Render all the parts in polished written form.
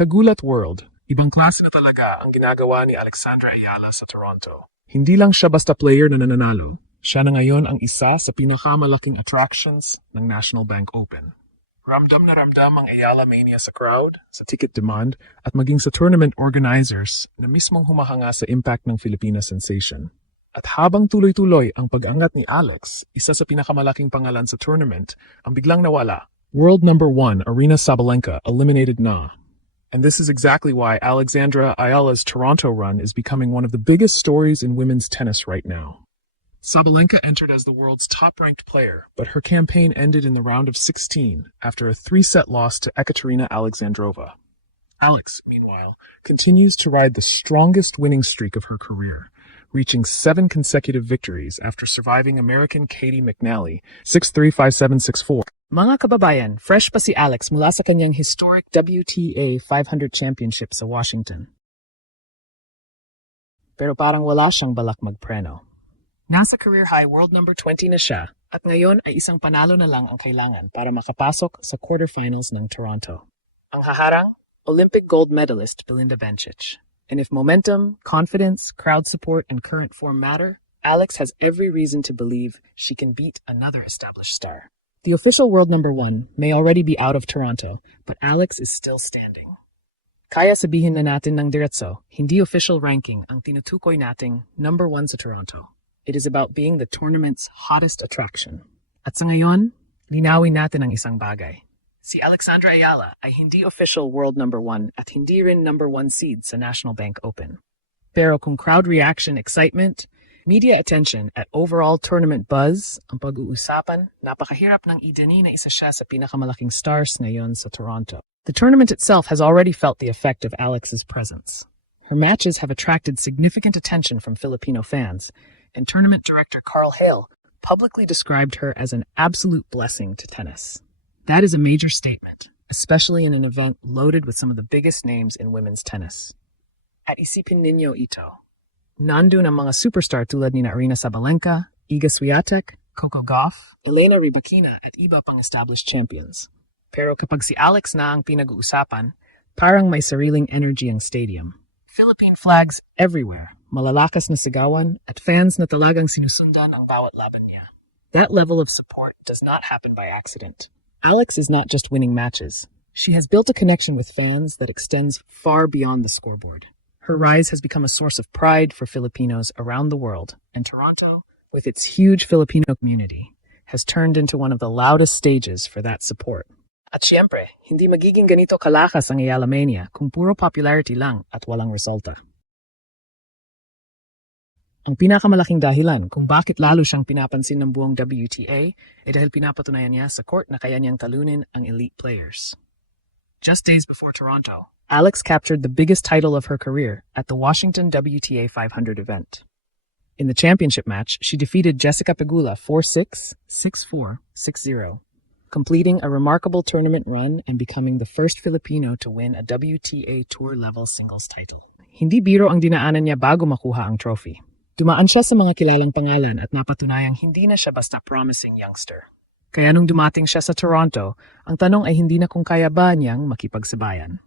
Kagulat World, ibang klase na talaga ang ginagawa ni Alexandra Ayala sa Toronto. Hindi lang siya basta player na nananalo, siya na ngayon ang isa sa pinakamalaking attractions ng National Bank Open. Ramdam na ramdam ang Ayala Mania sa crowd, sa ticket demand, at maging sa tournament organizers na mismong humahanga sa impact ng Filipina sensation. At habang tuloy-tuloy ang pag-angat ni Alex, isa sa pinakamalaking pangalan sa tournament, ang biglang nawala. World number 1 Aryna Sabalenka eliminated na. And this is exactly why Alexandra Ayala's Toronto run is becoming one of the biggest stories in women's tennis right now. Sabalenka entered as the world's top-ranked player, but her campaign ended in the round of 16 after a 3-set loss to Ekaterina Alexandrova. Alex, meanwhile, continues to ride the strongest winning streak of her career, reaching 7 consecutive victories after surviving American Katie McNally 6-3, 5-7, 6-4. Mga kababayan, fresh pa si Alex mula sa kanyang historic WTA 500 championship sa Washington. Pero parang wala siyang balak magpreno. Nasa career high world number 20 na siya at ngayon ay isang panalo na lang ang kailangan para makapasok sa quarterfinals ng Toronto. Ang haharang, Olympic gold medalist Belinda Bencic. And if momentum, confidence, crowd support, and current form matter, Alex has every reason to believe she can beat another established star. The official world number 1 may already be out of Toronto, but Alex is still standing. Kaya sabihin na natin ng diretso, hindi official ranking ang tinutukoy nating number 1 sa Toronto. It is about being the tournament's hottest attraction. At sa ngayon, linawin natin ang isang bagay. Si Alexandra Ayala ay hindi official world number 1 at hindi rin number 1 seed sa National Bank Open. Pero kung crowd reaction, excitement, media attention at overall tournament buzz ang pag-uusapan, napakahirap ng idani na isa siya sa pinakamalaking stars ngayon sa Toronto. The tournament itself has already felt the effect of Alex's presence. Her matches have attracted significant attention from Filipino fans, and tournament director Carl Hale publicly described her as an absolute blessing to tennis. That is a major statement, especially in an event loaded with some of the biggest names in women's tennis. At isipin ninyo ito, nandun ang mga superstar tulad ni Aryna Sabalenka, Iga Swiatek, Coco Gauff, Elena Rybakina at iba pang established champions. Pero kapag si Alex na ang pinag-uusapan, parang may sariling energy ang stadium. Philippine flags everywhere, malalakas na sigawan, at fans na talagang sinusundan ang bawat laban niya. That level of support does not happen by accident. Alex is not just winning matches. She has built a connection with fans that extends far beyond the scoreboard. Her rise has become a source of pride for Filipinos around the world, and Toronto, with its huge Filipino community, has turned into one of the loudest stages for that support. At siyempre, hindi magiging ganito kalakas ang Ayala Mania kung puro popularity lang at walang resulta. Ang pinakamalaking dahilan kung bakit lalo siyang pinapansin ng buong WTA ay dahil pinapatunayan niya sa court na kaya niyang talunin ang elite players. Just days before Toronto, Alex captured the biggest title of her career at the Washington WTA 500 event. In the championship match, she defeated Jessica Pegula 4-6, 6-4, 6-0. Completing a remarkable tournament run and becoming the first Filipino to win a WTA Tour-level singles title. Hindi biro ang dinaanan niya bago makuha ang trophy. Dumaan siya sa mga kilalang pangalan at napatunayang hindi na siya basta promising youngster. Kaya nung dumating siya sa Toronto, ang tanong ay hindi na kung kaya ba niyang makipagsabayan.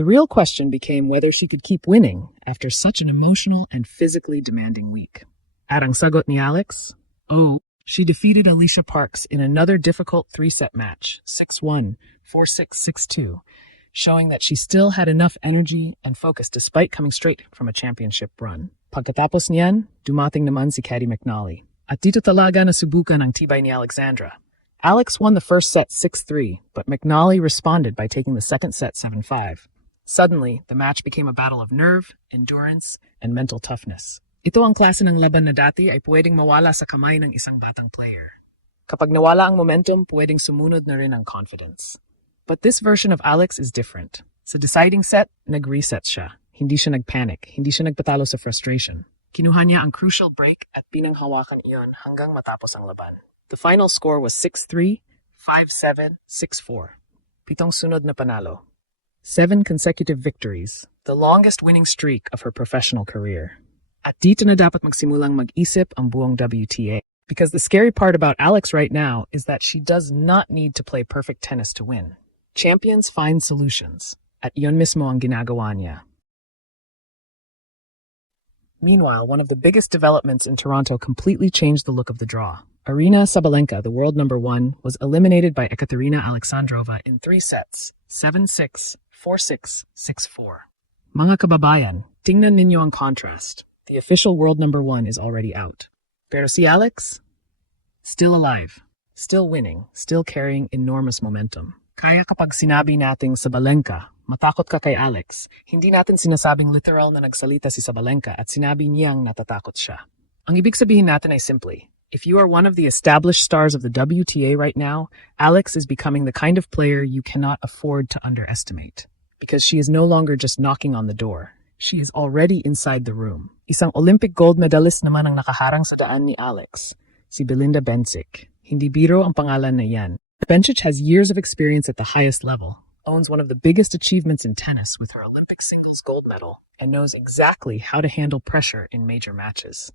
The real question became whether she could keep winning after such an emotional and physically demanding week. At ang sagot ni Alex? Oh, she defeated Alicia Parks in another difficult 3-set match, 6-1, 4-6, 6-2, showing that she still had enough energy and focus despite coming straight from a championship run. Pagkatapos niyan, dumating naman si Katie McNally. At dito talaga nasubukan ang tibay ni Alexandra. Alex won the first set 6-3, but McNally responded by taking the second set 7-5. Suddenly, the match became a battle of nerve, endurance, and mental toughness. Ito ang klase ng laban na dati ay pwedeng mawala sa kamay ng isang batang player. Kapag nawala ang momentum, pwedeng sumunod na rin ang confidence. But this version of Alex is different. Sa deciding set, nag-reset siya. Hindi siya nag-panic, hindi siya nagpatalo sa frustration. Kinuha niya ang crucial break at pinanghawakan iyon hanggang matapos ang laban. The final score was 6-3, 5-7, 6-4. 7 sunod na panalo. 7 consecutive victories, the longest winning streak of her professional career. At dito na dapat magsimulang mag-isip ang buong WTA. Because the scary part about Alex right now is that she does not need to play perfect tennis to win. Champions find solutions. At iyon mismo ang ginagawa niya. Meanwhile, one of the biggest developments in Toronto completely changed the look of the draw. Aryna Sabalenka, the world number 1, was eliminated by Ekaterina Alexandrova in 3 sets, 7-6, 4-6, 6-4. Mga kababayan, tingnan ninyo ang contrast. The official world number 1 is already out. Pero si Alex? Still alive, still winning, still carrying enormous momentum. Kaya kapag sinabi nating Sabalenka, matakot ka kay Alex, hindi natin sinasabing literal na nagsalita si Sabalenka at sinabi niyang natatakot siya. Ang ibig sabihin natin ay simply, if you are one of the established stars of the WTA right now, Alex is becoming the kind of player you cannot afford to underestimate. Because she is no longer just knocking on the door. She is already inside the room. Isang Olympic gold medalist naman ang nakaharang sa daan ni Alex, si Belinda Bencic. Hindi biro ang pangalan na yan. Bencic has years of experience at the highest level, owns one of the biggest achievements in tennis with her Olympic singles gold medal, and knows exactly how to handle pressure in major matches.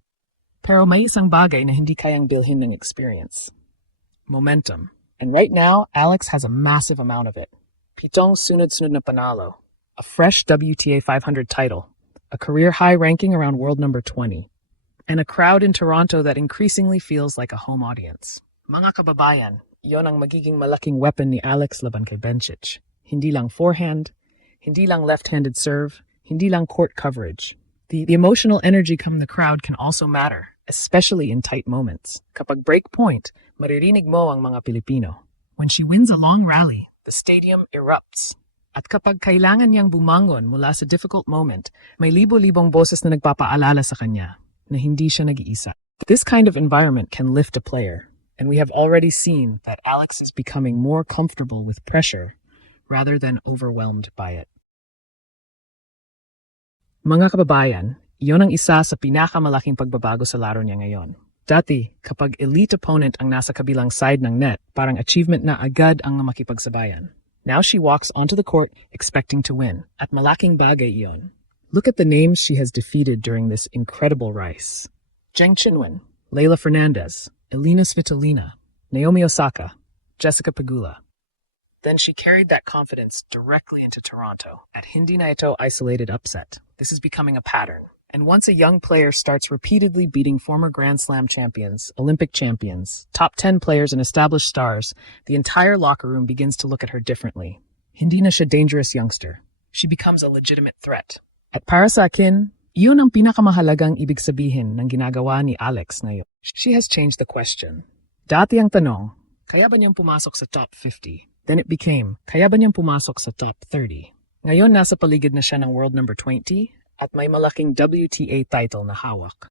Pero may isang bagay na hindi kayang bilhin ng experience. Momentum. And right now, Alex has a massive amount of it. Pitong sunod-sunod na panalo, a fresh WTA 500 title, a career-high ranking around world number 20, and a crowd in Toronto that increasingly feels like a home audience. Mga kababayan, yon ang magiging malaking weapon ni Alex laban kay Bencic. Hindi lang forehand, hindi lang left-handed serve, hindi lang court coverage. The emotional energy from the crowd can also matter, especially in tight moments. Kapag break point, maririnig mo ang mga Pilipino. When she wins a long rally, the stadium erupts. At kapag kailangan niyang bumangon mula sa difficult moment, may libo-libong boses na nagpapaalala sa kanya na hindi siya nag-iisa. This kind of environment can lift a player, and we have already seen that Alex is becoming more comfortable with pressure rather than overwhelmed by it. Mga kababayan, iyon ang isa sa pinakamalaking pagbabago sa laro niya ngayon. Dati, kapag elite opponent ang nasa kabilang side ng net, parang achievement na agad ang makipagsabayan. Now she walks onto the court expecting to win. At malaking bagay iyon. Look at the names she has defeated during this incredible race. Zheng Qinwen, Leylah Fernandez, Elina Svitolina, Naomi Osaka, Jessica Pegula. Then she carried that confidence directly into Toronto at hindi na ito isolated upset. This is becoming a pattern. And once a young player starts repeatedly beating former Grand Slam champions, Olympic champions, top 10 players and established stars, the entire locker room begins to look at her differently. Hindi na siya dangerous youngster. She becomes a legitimate threat. At para sa akin, iyon ang pinakamahalagang ibig sabihin ng ginagawa ni Alex ngayon. She has changed the question. Dati ang tanong, kaya ba niyang pumasok sa top 50? Then it became, kaya ba niyang pumasok sa top 30? Ngayon nasa paligid na siya ng world number 20 at may malaking WTA title na hawak.